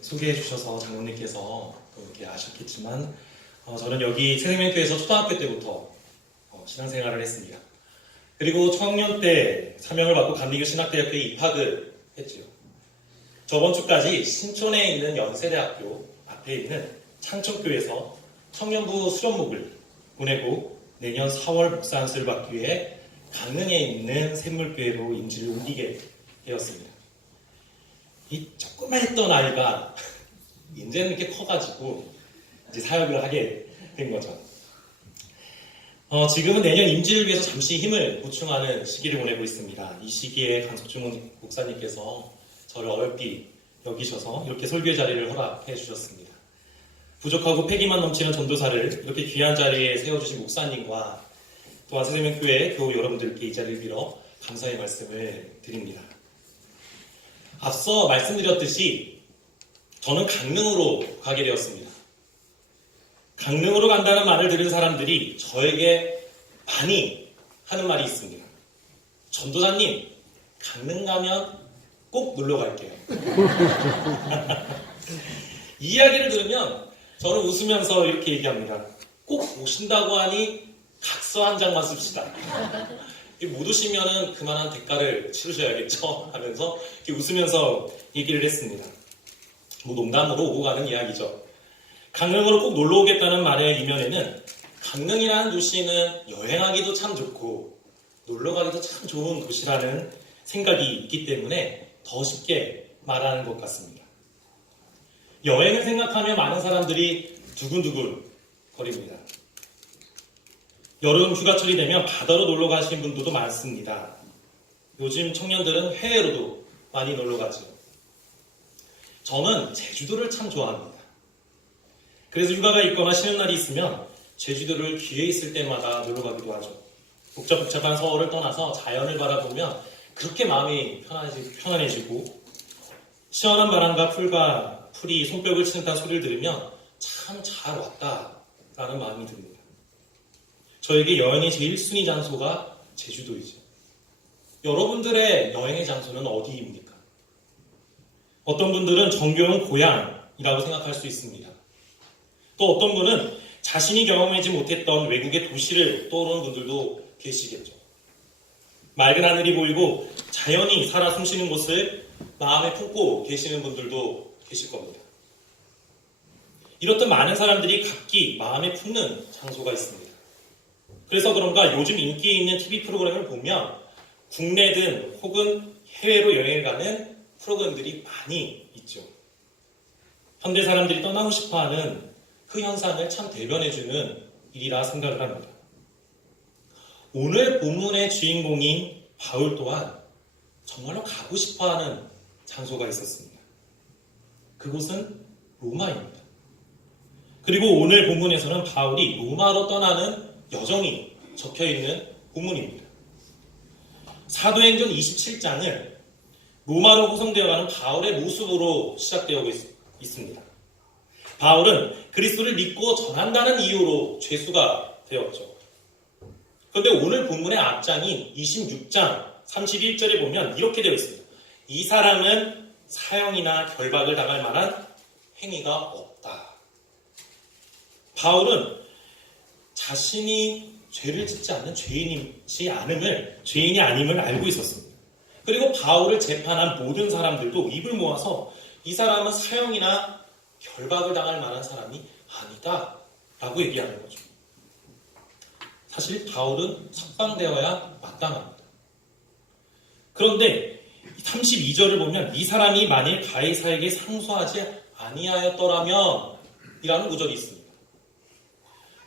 소개해 주셔서 장로님께서 이렇게 아셨겠지만 저는 여기 새생명교회에서 초등학교 때부터 신앙생활을 했습니다. 그리고 청년 때 사명을 받고 감리교 신학대학교에 입학을 했죠. 저번 주까지 신촌에 있는 연세대학교 앞에 있는 창천교회에서 청년부 수련목을 보내고 내년 4월 목사 안수를 받기 위해 강릉에 있는 샘물교회로 임지를 옮기게 되었습니다. 이 조그마했던 아이가 이제는 이렇게 커가지고 이제 사역을 하게 된 거죠. 지금은 내년 임지를 위해서 잠시 힘을 보충하는 시기를 보내고 있습니다. 이 시기에 강석중 목사님께서 저를 어렵게 여기셔서 이렇게 설교의 자리를 허락해 주셨습니다. 부족하고 패기만 넘치는 전도사를 이렇게 귀한 자리에 세워주신 목사님과 또한 새생명교회 교우 여러분들께 이 자리를 빌어 감사의 말씀을 드립니다. 앞서 말씀드렸듯이 저는 강릉으로 가게 되었습니다. 강릉으로 간다는 말을 들은 사람들이 저에게 많이 하는 말이 있습니다. 전도사님, 강릉 가면 꼭 놀러 갈게요. 이 이야기를 들으면 저는 웃으면서 이렇게 얘기합니다. 꼭 오신다고 하니 각서 한 장만 씁시다. 못 오시면은 그만한 대가를 치르셔야겠죠 하면서 이렇게 웃으면서 얘기를 했습니다. 농담으로 오고 가는 이야기죠. 강릉으로 꼭 놀러 오겠다는 말의 이면에는 강릉이라는 도시는 여행하기도 참 좋고 놀러 가기도 참 좋은 도시라는 생각이 있기 때문에 더 쉽게 말하는 것 같습니다. 여행을 생각하며 많은 사람들이 두근두근 거립니다. 여름 휴가철이 되면 바다로 놀러 가시는 분들도 많습니다. 요즘 청년들은 해외로도 많이 놀러 가죠. 저는 제주도를 참 좋아합니다. 그래서 휴가가 있거나 쉬는 날이 있으면 제주도를 기회 있을 때마다 놀러 가기도 하죠. 복잡한 서울을 떠나서 자연을 바라보면 그렇게 마음이 편안해지고 시원한 바람과 풀이 손뼉을 치는 듯한 소리를 들으면 참 잘 왔다라는 마음이 듭니다. 저에게 여행의 제일 순위 장소가 제주도이죠. 여러분들의 여행의 장소는 어디입니까? 어떤 분들은 정겨운 고향이라고 생각할 수 있습니다. 또 어떤 분은 자신이 경험하지 못했던 외국의 도시를 떠오르는 분들도 계시겠죠. 맑은 하늘이 보이고 자연이 살아 숨쉬는 곳을 마음에 품고 계시는 분들도 계실 겁니다. 이렇듯 많은 사람들이 각기 마음에 품는 장소가 있습니다. 그래서 그런가 요즘 인기 있는 TV 프로그램을 보면 국내든 혹은 해외로 여행을 가는 프로그램들이 많이 있죠. 현대 사람들이 떠나고 싶어하는 그 현상을 참 대변해주는 일이라 생각을 합니다. 오늘 본문의 주인공인 바울 또한 정말로 가고 싶어하는 장소가 있었습니다. 그곳은 로마입니다. 그리고 오늘 본문에서는 바울이 로마로 떠나는 여정이 적혀있는 본문입니다. 사도행전 27장은 로마로 구성되어가는 바울의 모습으로 시작되어 있습니다. 바울은 그리스도를 믿고 전한다는 이유로 죄수가 되었죠. 그런데 오늘 본문의 앞장인 26장 31절에 보면 이렇게 되어 있습니다. 이 사람은 사형이나 결박을 당할 만한 행위가 없다. 바울은 자신이 죄를 짓지 않는 죄인이 아님을 알고 있었습니다. 그리고 바울을 재판한 모든 사람들도 입을 모아서 이 사람은 사형이나 결박을 당할 만한 사람이 아니다 라고 얘기하는 거죠. 사실 바울은 석방되어야 마땅합니다. 그런데 32절을 보면 이 사람이 만일 가이사에게 상소하지 아니하였더라면 이라는 구절이 있습니다.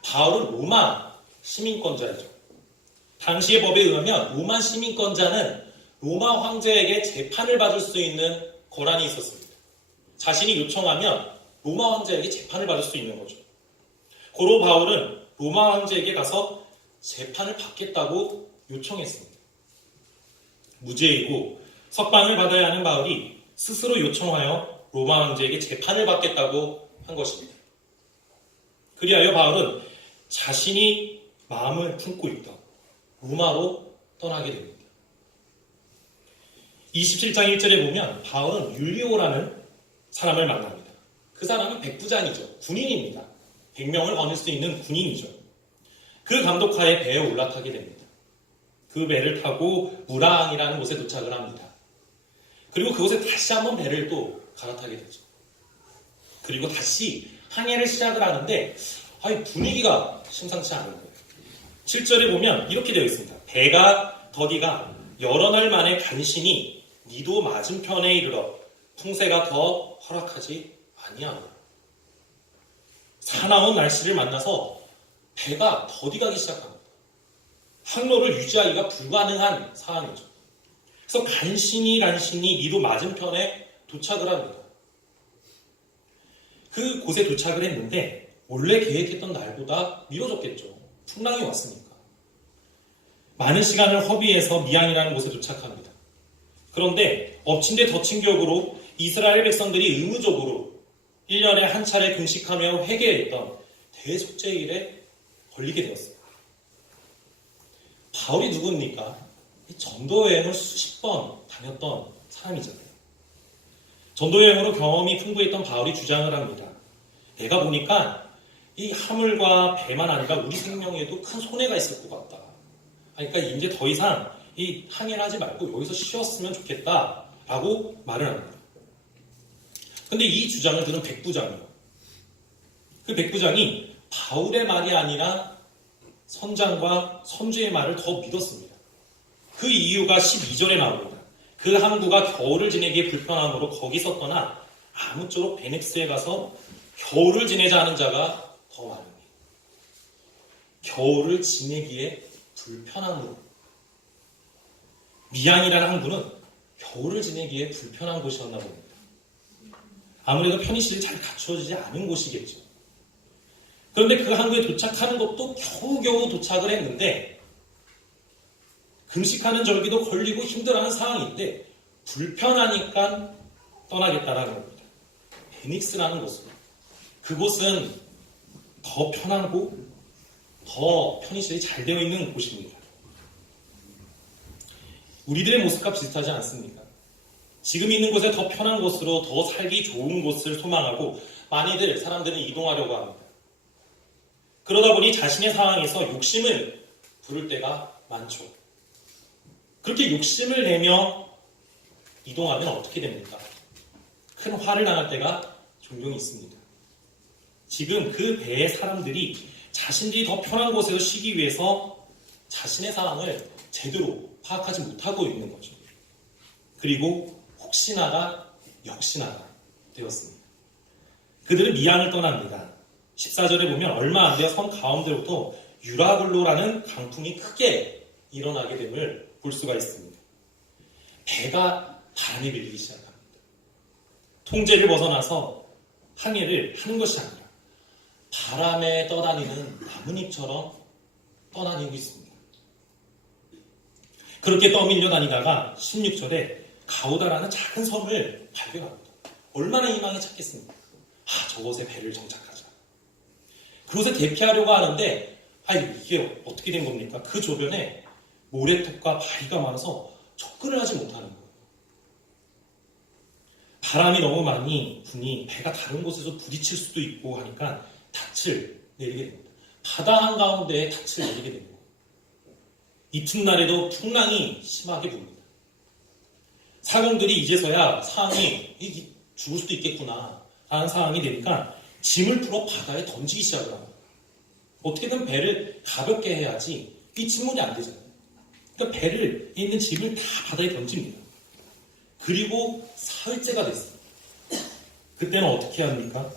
바울은 로마 시민권자이죠. 당시의 법에 의하면 로마 시민권자는 로마 황제에게 재판을 받을 수 있는 권한이 있었습니다. 자신이 요청하면 로마 황제에게 재판을 받을 수 있는 거죠. 고로 바울은 로마 황제에게 가서 재판을 받겠다고 요청했습니다. 무죄이고 석방을 받아야 하는 바울이 스스로 요청하여 로마 황제에게 재판을 받겠다고 한 것입니다. 그리하여 바울은 자신이 마음을 품고 있던 로마로 떠나게 됩니다. 27장 1절에 보면 바울은 율리오라는 사람을 만납니다. 그 사람은 백부장이죠. 군인입니다. 100명을 거닐 수 있는 군인이죠. 그 감독하에 배에 올라타게 됩니다. 그 배를 타고 무랑이라는 곳에 도착을 합니다. 그리고 그곳에 다시 한번 배를 또 갈아타게 되죠. 그리고 다시 항해를 시작을 하는데 분위기가 심상치 않은 거예요. 7절에 보면 이렇게 되어 있습니다. 배가 더디가 여러 날 만에 간신히 니도 맞은편에 이르러 풍세가 더 허락하지 아니하노라. 사나운 날씨를 만나서 배가 더디가기 시작합니다. 항로를 유지하기가 불가능한 상황이죠. 그래서 간신히 니도 맞은편에 도착을 합니다. 그 곳에 도착을 했는데 원래 계획했던 날보다 미뤄졌겠죠. 풍랑이 왔으니까. 많은 시간을 허비해서 미양이라는 곳에 도착합니다. 그런데 엎친 데 덮친 격으로 이스라엘 백성들이 의무적으로 1년에 한 차례 금식하며 회개했던 대속죄일에 걸리게 되었습니다. 바울이 누굽니까? 전도 여행을 수십 번 다녔던 사람이잖아요. 전도 여행으로 경험이 풍부했던 바울이 주장을 합니다. 내가 보니까 이 화물과 배만 아니라 우리 생명에도 큰 손해가 있을 것 같다. 그러니까 이제 더 이상 이 항해를 하지 말고 여기서 쉬었으면 좋겠다라고 말을 합니다. 근데 이 주장을 들은 백부장이요. 그 백부장이 바울의 말이 아니라 선장과 선주의 말을 더 믿었습니다. 그 이유가 12절에 나옵니다. 그 항구가 겨울을 지내기에 불편함으로 거기서 떠나 아무쪼록 베넥스에 가서 겨울을 지내자 하는 자가 더 많으니. 겨울을 지내기에 불편함으로. 미양이라는 항구는 겨울을 지내기에 불편한 곳이었나 봅니다. 아무래도 편의시설이 잘 갖추어지지 않은 곳이겠죠. 그런데 그 항구에 도착하는 것도 겨우겨우 도착을 했는데 금식하는 절기도 걸리고 힘들어하는 상황인데 불편하니까 떠나겠다라는 겁니다. 베닉스라는 곳은 그곳은 더 편하고 더 편의시설이 잘 되어 있는 곳입니다. 우리들의 모습과 비슷하지 않습니까? 지금 있는 곳에 더 편한 곳으로 더 살기 좋은 곳을 소망하고 많이들 사람들은 이동하려고 합니다. 그러다 보니 자신의 상황에서 욕심을 부를 때가 많죠. 그렇게 욕심을 내며 이동하면 어떻게 됩니까? 큰 화를 당할 때가 종종 있습니다. 지금 그 배의 사람들이 자신들이 더 편한 곳에서 쉬기 위해서 자신의 상황을 제대로 파악하지 못하고 있는 거죠. 그리고 혹시나가 역시나가 되었습니다. 그들은 미양을 떠납니다. 14절에 보면 얼마 안 되어 섬 가운데로부터 유라글로라는 강풍이 크게 일어나게 됨을 볼 수가 있습니다. 배가 바람에 밀리기 시작합니다. 통제를 벗어나서 항해를 하는 것이 아니라 바람에 떠다니는 나뭇잎처럼 떠다니고 있습니다. 그렇게 떠밀려 다니다가 16절에 가우다라는 작은 섬을 발견합니다. 얼마나 희망에 찾겠습니까? 저곳에 배를 정착하자. 그곳에 대피하려고 하는데 이게 어떻게 된 겁니까? 그 주변에 모래톱과 바위가 많아서 접근을 하지 못하는 거예요. 바람이 너무 많이 부니 배가 다른 곳에서 부딪힐 수도 있고 하니까 닻을 내리게 됩니다. 바다 한가운데에 닻을 내리게 됩니다. 이튿날에도 풍랑이 심하게 붑니다. 사공들이 이제서야 상황이 죽을 수도 있겠구나 하는 상황이 되니까 짐을 풀어 바다에 던지기 시작을 합니다. 어떻게든 배를 가볍게 해야지 이 침몰이 안 되잖아요. 그러니까 배를 있는 짐을 다 바다에 던집니다. 그리고 사흘째가 됐어요. 그때는 어떻게 합니까?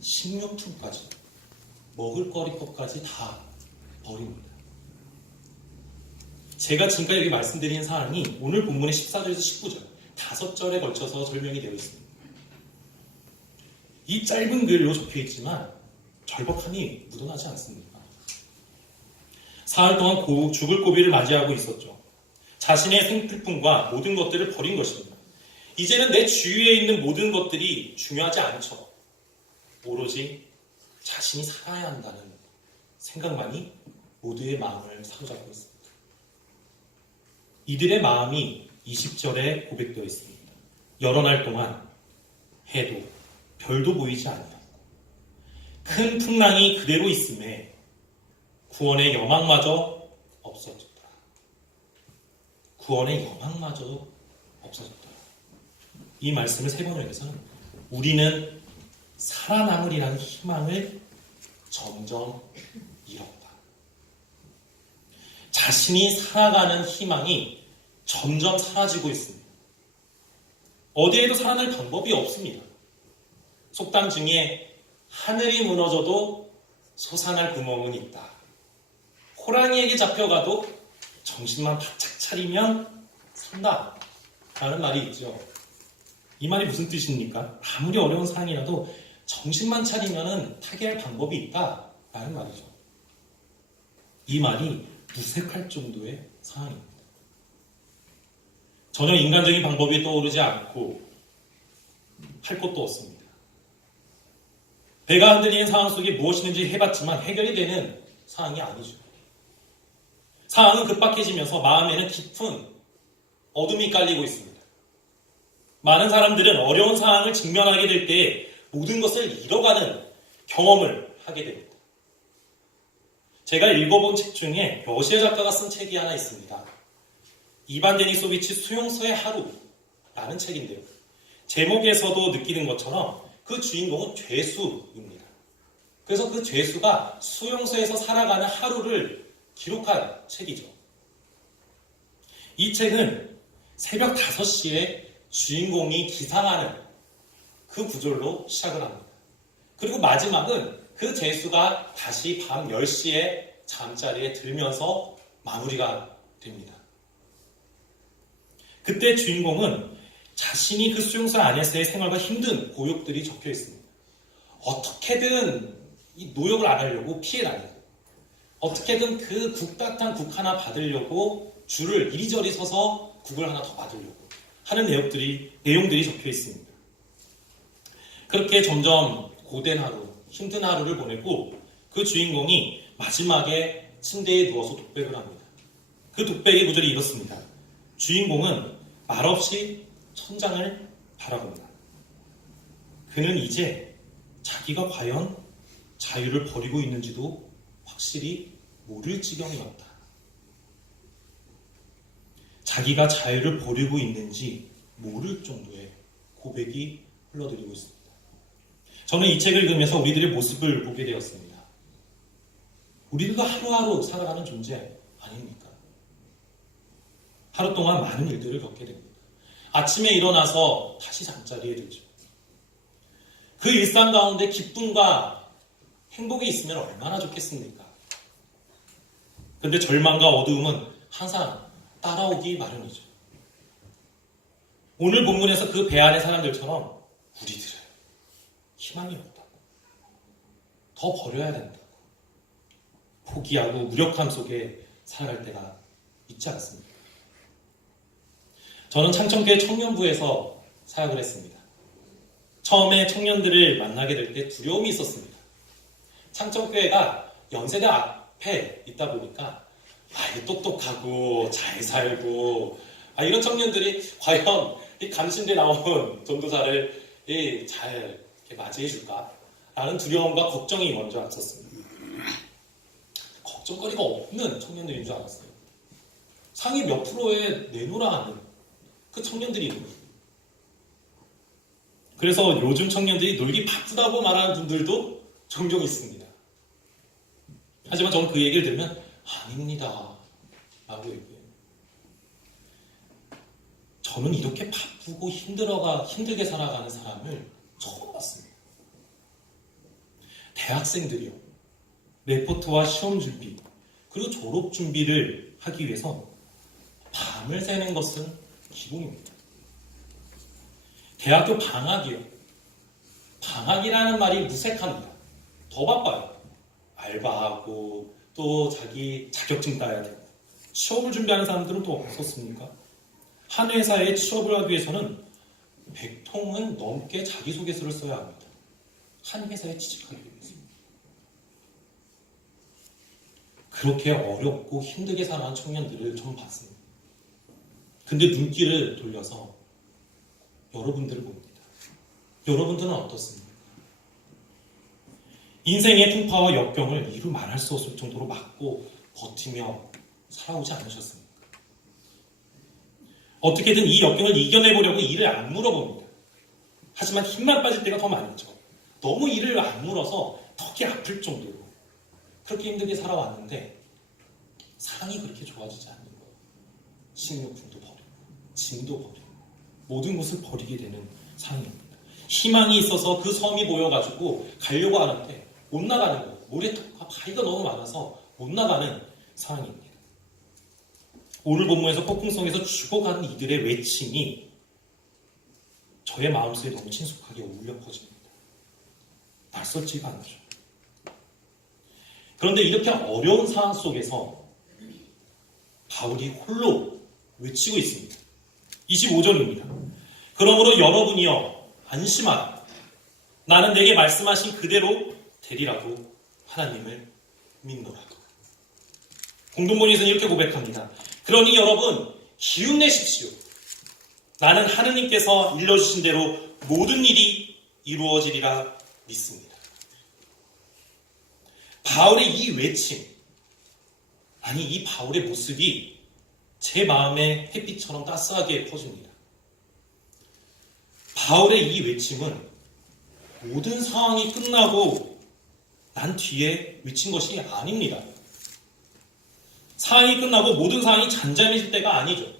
식료품까지, 먹을거리 것까지 다 버립니다. 제가 지금까지 여기 말씀드린 사항이 오늘 본문의 14절에서 19절 5절에 걸쳐서 설명이 되어 있습니다. 이 짧은 글로 적혀있지만 절박함이 묻어나지 않습니다. 사흘 동안 죽을 고비를 맞이하고 있었죠. 자신의 생필품과 모든 것들을 버린 것입니다. 이제는 내 주위에 있는 모든 것들이 중요하지 않죠. 오로지 자신이 살아야 한다는 생각만이 모두의 마음을 사로잡고 있습니다. 이들의 마음이 20절에 고백되어 있습니다. 여러 날 동안 해도 별도 보이지 아니하고 큰 풍랑이 그대로 있음에 구원의 여망마저 없어졌다. 구원의 여망마저 없어졌다. 이 말씀을 세 번을 해서는 우리는 살아남으리라는 희망을 점점 잃었다. 자신이 살아가는 희망이 점점 사라지고 있습니다. 어디에도 살아날 방법이 없습니다. 속담 중에 하늘이 무너져도 솟아날 구멍은 있다. 호랑이에게 잡혀가도 정신만 바짝 차리면 산다. 라는 말이 있죠. 이 말이 무슨 뜻입니까? 아무리 어려운 상황이라도 정신만 차리면 타개할 방법이 있다. 라는 말이죠. 이 말이 무색할 정도의 상황입니다. 전혀 인간적인 방법이 떠오르지 않고 할 것도 없습니다. 배가 흔들리는 상황 속에 무엇이든지 해봤지만 해결이 되는 상황이 아니죠. 상황은 급박해지면서 마음에는 깊은 어둠이 깔리고 있습니다. 많은 사람들은 어려운 상황을 직면하게 될 때 모든 것을 잃어가는 경험을 하게 됩니다. 제가 읽어본 책 중에 러시아 작가가 쓴 책이 하나 있습니다. 이반 데니소비치 수용소의 하루라는 책인데요. 제목에서도 느끼는 것처럼 그 주인공은 죄수입니다. 그래서 그 죄수가 수용소에서 살아가는 하루를 기록한 책이죠. 이 책은 새벽 5시에 주인공이 기상하는 그 구절로 시작을 합니다. 그리고 마지막은 그 죄수가 다시 밤 10시에 잠자리에 들면서 마무리가 됩니다. 그때 주인공은 자신이 그 수용소 안에서의 생활과 힘든 고역들이 적혀 있습니다. 어떻게든 이 노역을 안 하려고 피해 다니고 어떻게든 그 따뜻한 국 하나 받으려고 줄을 이리저리 서서 국을 하나 더 받으려고 하는 내용들이 적혀 있습니다. 그렇게 점점 고된 하루, 힘든 하루를 보내고 그 주인공이 마지막에 침대에 누워서 독백을 합니다. 그 독백의 구절이 이렇습니다. 주인공은 말없이 천장을 바라본다. 그는 이제 자기가 과연 자유를 버리고 있는지도 확실히 모를 지경이었다. 자기가 자유를 버리고 있는지 모를 정도의 고백이 흘러들이고 있습니다. 저는 이 책을 읽으면서 우리들의 모습을 보게 되었습니다. 우리들도 하루하루 살아가는 존재 아닙니까? 하루 동안 많은 일들을 겪게 됩니다. 아침에 일어나서 다시 잠자리에 들죠. 그 일상 가운데 기쁨과 행복이 있으면 얼마나 좋겠습니까? 그런데 절망과 어두움은 항상 따라오기 마련이죠. 오늘 본문에서 그 배 안의 사람들처럼 우리들은 희망이 없다고, 더 버려야 된다고, 포기하고 무력함 속에 살아갈 때가 있지 않습니까? 저는 창천교회 청년부에서 사역을 했습니다. 처음에 청년들을 만나게 될 때 두려움이 있었습니다. 창천교회가 연세대 앞에 있다 보니까 똑똑하고 잘 살고 이런 청년들이 과연 이 감신대 나온 전도사를 잘 맞이해 줄까? 라는 두려움과 걱정이 먼저 앞섰습니다. 걱정거리가 없는 청년들인 줄 알았어요. 상위 몇 프로에 내놓으라 하는 그 청년들이 있는 거예요. 그래서 요즘 청년들이 놀기 바쁘다고 말하는 분들도 종종 있습니다. 하지만 저는 그 얘기를 들으면 아닙니다 라고 얘기해요. 저는 이렇게 바쁘고 힘들게 살아가는 사람을 처음 봤습니다. 대학생들이요. 레포트와 시험 준비, 그리고 졸업 준비를 하기 위해서 밤을 새는 것은 기본입니다. 대학교 방학이요. 방학이라는 말이 무색합니다. 더 바빠요. 알바하고 또 자기 자격증 따야 되고 취업을 준비하는 사람들은 또 어떻습니까? 한 회사에 취업을 하기 위해서는 100통은 넘게 자기소개서를 써야 합니다. 한 회사에 취직하기 위해서. 그렇게 어렵고 힘들게 살아가는 청년들을 좀 봤습니다. 근데 눈길을 돌려서 여러분들을 봅니다. 여러분들은 어떻습니까? 인생의 풍파와 역경을 이루 말할 수 없을 정도로 맞고 버티며 살아오지 않으셨습니까? 어떻게든 이 역경을 이겨내보려고 이를 안 물어봅니다. 하지만 힘만 빠질 때가 더 많죠. 너무 이를 안 물어서 턱이 아플 정도로 그렇게 힘들게 살아왔는데 사랑이 그렇게 좋아지지 않는 거예요. 식료품도 버리고 짐도 버리고 모든 것을 버리게 되는 상황입니다. 희망이 있어서 그 섬이 보여가지고 가려고 하는데 못 나가는 거예요. 모래톱과 바위가 너무 많아서 못 나가는 상황입니다. 오늘 본문에서 폭풍성에서 죽어가는 이들의 외침이 저의 마음속에 너무 친숙하게 울려 퍼집니다. 낯설지가 않죠. 그런데 이렇게 어려운 상황 속에서 바울이 홀로 외치고 있습니다. 25절입니다. 그러므로 여러분이여 안심하라. 나는 내게 말씀하신 그대로 되리라고 하나님을 믿노라. 공동본에서는 이렇게 고백합니다. 그러니 여러분 기운내십시오. 나는 하느님께서 일러주신 대로 모든 일이 이루어지리라 믿습니다. 바울의 이 외침, 아니 이 바울의 모습이 제 마음에 햇빛처럼 따스하게 퍼집니다. 바울의 이 외침은 모든 상황이 끝나고 난 뒤에 외친 것이 아닙니다. 상황이 끝나고 모든 상황이 잔잔해질 때가 아니죠.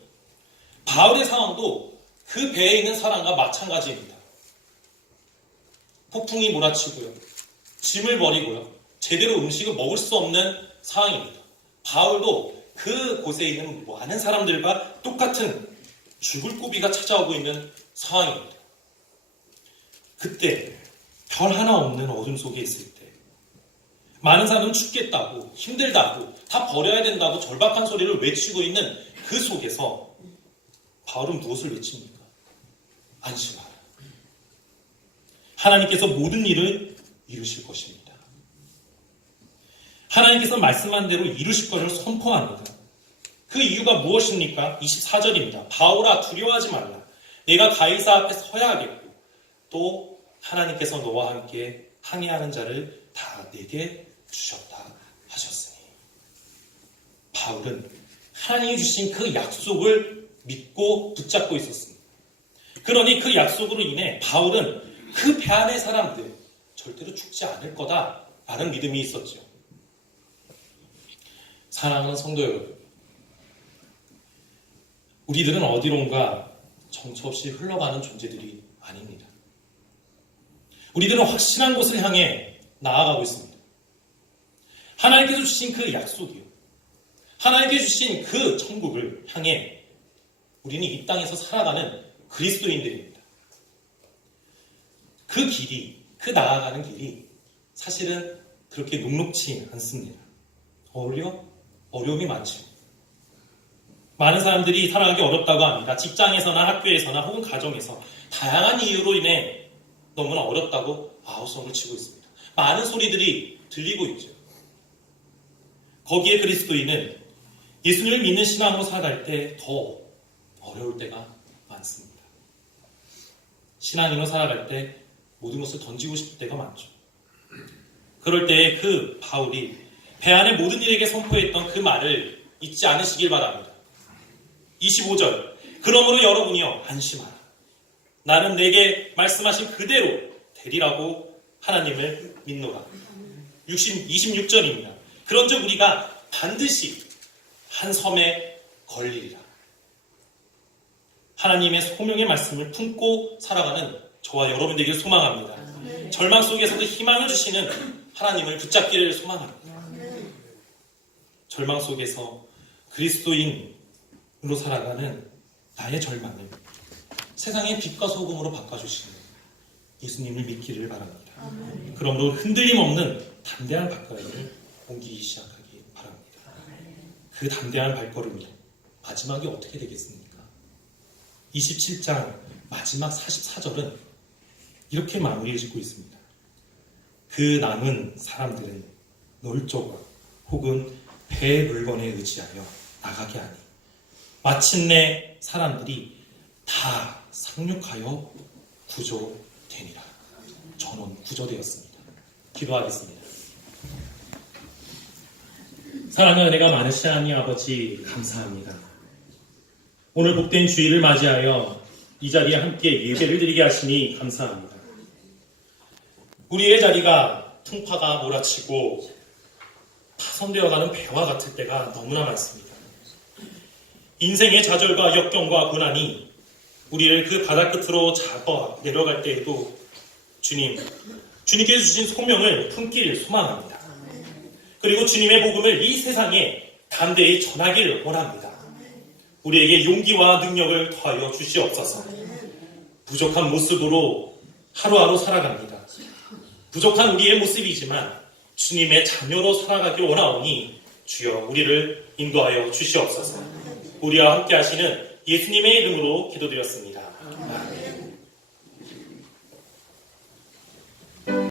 바울의 상황도 그 배에 있는 사람과 마찬가지입니다. 폭풍이 몰아치고요. 짐을 버리고요. 제대로 음식을 먹을 수 없는 상황입니다. 바울도 그 곳에 있는 많은 사람들과 똑같은 죽을 고비가 찾아오고 있는 상황입니다. 그때 별 하나 없는 어둠 속에 있을 때 많은 사람은 죽겠다고 힘들다고 다 버려야 된다고 절박한 소리를 외치고 있는 그 속에서 바울은 무엇을 외칩니까? 안심하라. 하나님께서 모든 일을 이루실 것입니다. 하나님께서 말씀한 대로 이루실 것을 선포합니다. 그 이유가 무엇입니까? 24절입니다. 바울아 두려워하지 말라. 내가 가이사 앞에 서야 하겠고 또 하나님께서 너와 함께 항해하는 자를 다 내게 주셨다 하셨으니 바울은 하나님이 주신 그 약속을 믿고 붙잡고 있었습니다. 그러니 그 약속으로 인해 바울은 그 배 안의 사람들 절대로 죽지 않을 거다라는 믿음이 있었죠. 사랑하는 성도 여러분, 우리들은 어디론가 정처 없이 흘러가는 존재들이 아닙니다. 우리들은 확실한 곳을 향해 나아가고 있습니다. 하나님께서 주신 그 약속이요. 하나님께서 주신 그 천국을 향해 우리는 이 땅에서 살아가는 그리스도인들입니다. 그 길이, 그 나아가는 길이 사실은 그렇게 녹록지 않습니다. 어려움이 많죠. 많은 사람들이 살아가기 어렵다고 합니다. 직장에서나 학교에서나 혹은 가정에서 다양한 이유로 인해 너무나 어렵다고 아우성을 치고 있습니다. 많은 소리들이 들리고 있죠. 거기에 그리스도인은 예수님을 믿는 신앙으로 살아갈 때 더 어려울 때가 많습니다. 신앙인으로 살아갈 때 모든 것을 던지고 싶을 때가 많죠. 그럴 때 그 바울이 배 안의 모든 일에게 선포했던 그 말을 잊지 않으시길 바랍니다. 25절 그러므로 여러분이여 안심하라. 나는 내게 말씀하신 그대로 되리라고 하나님을 믿노라. 26절입니다. 그런즉 우리가 반드시 한 섬에 걸리리라. 하나님의 소명의 말씀을 품고 살아가는 저와 여러분 되길 소망합니다. 절망 속에서도 희망을 주시는 하나님을 붙잡기를 소망합니다. 절망 속에서 그리스도인으로 살아가는 나의 절망을 세상의 빛과 소금으로 바꿔주시는 예수님을 믿기를 바랍니다. 그러므로 흔들림 없는 담대한 발걸음을 옮기기 시작하기 바랍니다. 그 담대한 발걸음이 마지막이 어떻게 되겠습니까? 27장 마지막 44절은 이렇게 마무리를 짓고 있습니다. 그 남은 사람들은 널조가 혹은 배 물건에 의지하여 나가게 하니 마침내 사람들이 다 상륙하여 구조되리라. 되니라. 전원 구조되었습니다. 기도하겠습니다. 사랑과 은혜가 많으신 하나님 아버지 감사합니다. 오늘 복된 주일을 맞이하여 이 자리에 함께 예배를 드리게 하시니 감사합니다. 우리의 자리가 풍파가 몰아치고 파손되어가는 배와 같을 때가 너무나 많습니다. 인생의 좌절과 역경과 고난이 우리를 그 바다 끝으로 잡아 내려갈 때에도 주님께서 주신 소명을 품기를 소망합니다. 그리고 주님의 복음을 이 세상에 담대히 전하기를 원합니다. 우리에게 용기와 능력을 더하여 주시옵소서. 부족한 모습으로 하루하루 살아갑니다. 부족한 우리의 모습이지만 주님의 자녀로 살아가길 원하오니 주여 우리를 인도하여 주시옵소서. 우리와 함께 하시는 예수님의 이름으로 기도드렸습니다. 아멘.